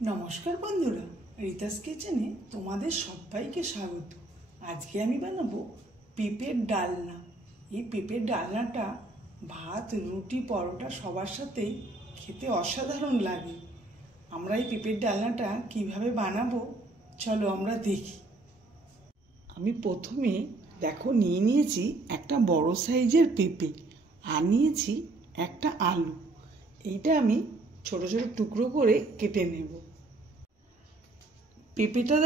নমস্কার বন্ধুরা, রিতাস কিচেনে তোমাদের সবাইকে স্বাগত। আজকে আমি বানাবো পেঁপের ডালনা। এই পেঁপের ডালনাটা ভাত, রুটি, পরোটা সবার সাথেই খেতে অসাধারণ লাগে। আমরা এই পেঁপের ডালনাটা কিভাবে বানাবো চলো আমরা দেখি। আমি প্রথমে নিয়ে নিয়েছি একটা বড় সাইজের পেঁপে, আর নিয়েছি একটা আলু। এইটা আমি ছোট ছোট টুকরো করে কেটে নেব। পেঁপেটা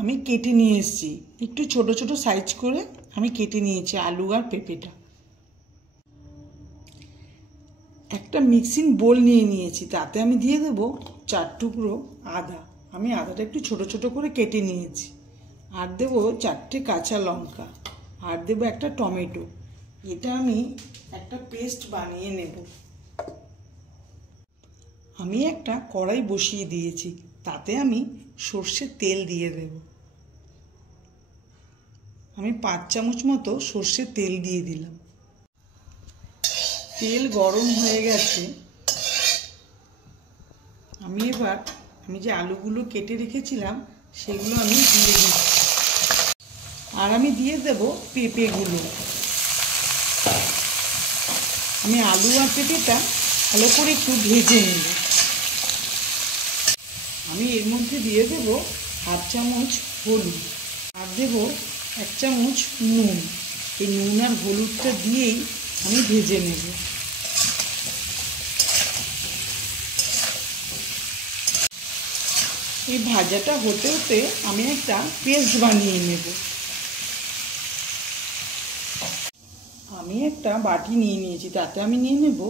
আমি কেটে নিয়ে এসেছি, একটু ছোট ছোট সাইজ করে আমি কেটে নিয়েছি আলু আর পেঁপেটা। একটা মিক্সিং বোল নিয়ে নিয়েছি, তাতে আমি দিয়ে দেবো 4 টুকরো আদা। আমি আদাটা একটু ছোট ছোট করে কেটে নিয়েছি। আর দেবো 4টে কাঁচা লঙ্কা, আর দেবো একটা টমেটো। এটা আমি একটা পেস্ট বানিয়ে নেব। আমি একটা কড়াই বসিয়ে দিয়েছি, তাতে আমি সর্ষের তেল দিয়ে দেব। আমি 5 চামচ মতো সর্ষের তেল দিয়ে দিলাম। তেল গরম হয়ে গেছে। আমি এবার যে আলুগুলো কেটে রেখেছিলাম সেগুলো আমি দিয়ে দিচ্ছি। আর আমি দিয়ে দেব পেঁপেগুলো। আমি আলু আর পেঁপেটা ভালো করে একটু ভেজে নেব। আমি এর মধ্যে দিয়ে দেব 1/2 চামচ হলুদ, আর দেব 1 চামচ নুন। এই নুন আর হলুদটা দিয়েই আমি ভেজে নেব। এই ভাজাটা হতে হতে আমি একটা পেস্ট বানিয়ে নেব। আমি একটা বাটি নিয়ে নিয়েছি, তাতে আমি নিয়ে নেব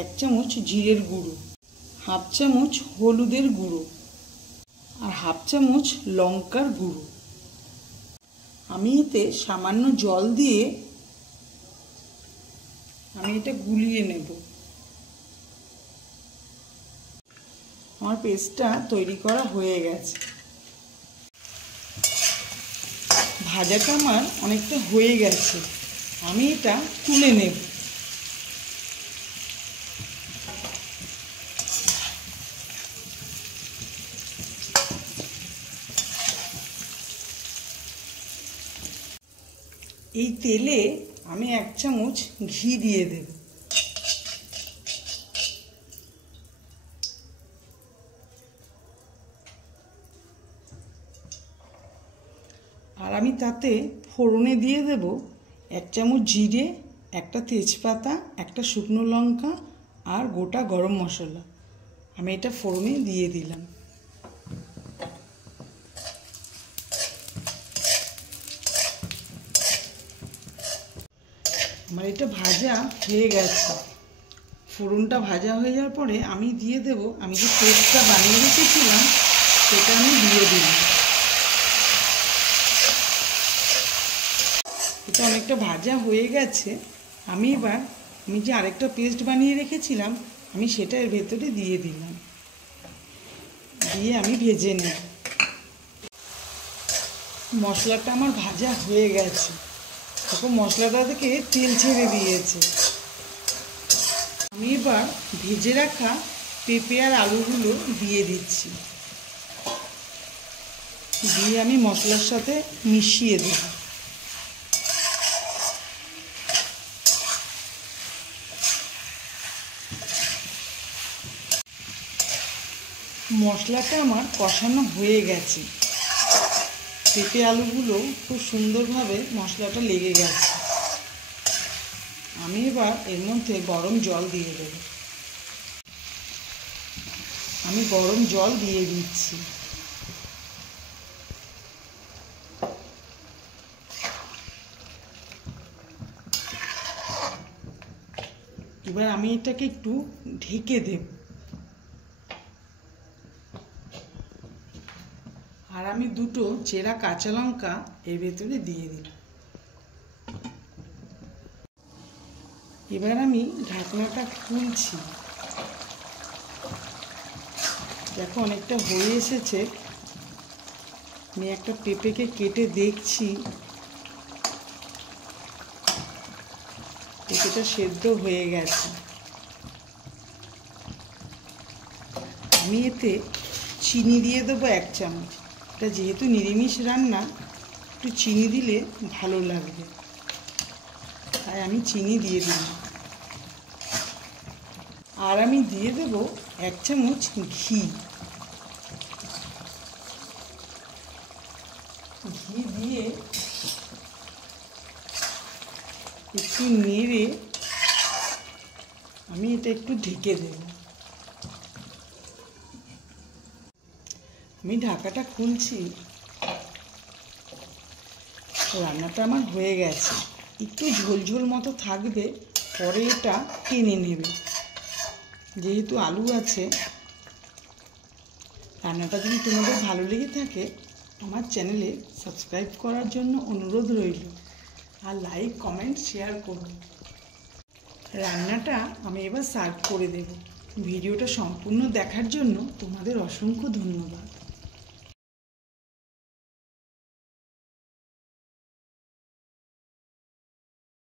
1 চামচ জিরের গুঁড়ো, 1/2 চামচ হলুদের গুঁড়ো, আর 1/2 চামচ লঙ্কার গুঁড়ো। আমি এতে সামান্য জল দিয়ে আমি এটা গুলিয়ে নেব। আমার পেস্টটা তৈরি করা হয়ে গেছে। ভাজাটা আমার অনেকটা হয়ে গেছে, আমি এটা তুলে নেব। এই তেলে আমি 1 চামচ ঘি দিয়ে দেব। আর আমি তাতে ফোড়নে দিয়ে দেব 1 চামচ জিরে, একটা তেজপাতা, একটা শুকনো লঙ্কা, আর গোটা গরম মশলা। আমি এটা ফোড়নে দিয়ে দিলাম। আমার এটা ভাজা হয়ে গেছে। ফোড়নটা ভাজা হয়ে যাওয়ার পরে আমি দিয়ে দেব, আমি যে পেস্টটা বানিয়ে রেখেছিলাম সেটা আমি দিয়ে দিলাম। এটা অনেকটা ভাজা হয়ে গেছে। আমি এবার যে আরেকটা পেস্ট বানিয়ে রেখেছিলাম আমি সেটা এর ভেতরে দিয়ে দিলাম, দিয়ে আমি ভেজে নেব। মশলাটা আমার ভাজা হয়ে গেছে। মশলাটা থেকে তেল ছেড়ে দিয়েছে। আমি এবার ভেজে রাখা পেঁপে আর আলুগুলো দিয়ে দিচ্ছি, দিয়ে আমি মশলার সাথে মিশিয়ে দেব। মশলাটা আমার কষানো হয়ে গেছে। পেঁপে আলুগুলো খুব সুন্দরভাবে মশলাটা লেগে গেছে। আমি এবার এর মধ্যে গরম জল দিয়ে দেব। আমি গরম জল দিয়ে দিচ্ছি। এবার আমি এটাকে একটু ঢেকে দেব। আর আমি 2টো চেরা কাঁচা লঙ্কা এর ভেতরে দিয়ে দিলাম। এবার আমি ঢাকনাটা খুলছি। দেখো অনেকটা হয়ে এসেছে। আমি একটা পেঁপেকে কেটে দেখছি, পেঁপেটা সেদ্ধ হয়ে গেছে। আমি এতে চিনি দিয়ে দেবো 1 চামচ। এটা যেহেতু নিরামিষ রান্না, একটু চিনি দিলে ভালো লাগবে, তাই আমি চিনি দিয়ে দিলাম। আর আমি দিয়ে দেব 1 চামচ ঘি। ঘি দিয়ে একটু নেড়ে আমি এটা একটু ঢেকে দেব। আমি ঢাকাটা খুলছি। রান্নাটা আমার হয়ে গেছে, একটু ঝোলঝোল মতো থাকবে, পরে এটা টেনে নেবে। যেহেতু আলু আছে, রান্নাটা যদি তোমাদের ভালো লেগে থাকে আমার চ্যানেলে সাবস্ক্রাইব করার জন্য অনুরোধ রইল, আর লাইক কমেন্ট শেয়ার করুন। রান্নাটা আমি এবার সার্ভ করে দেব। ভিডিওটা সম্পূর্ণ দেখার জন্য তোমাদের অসংখ্য ধন্যবাদ।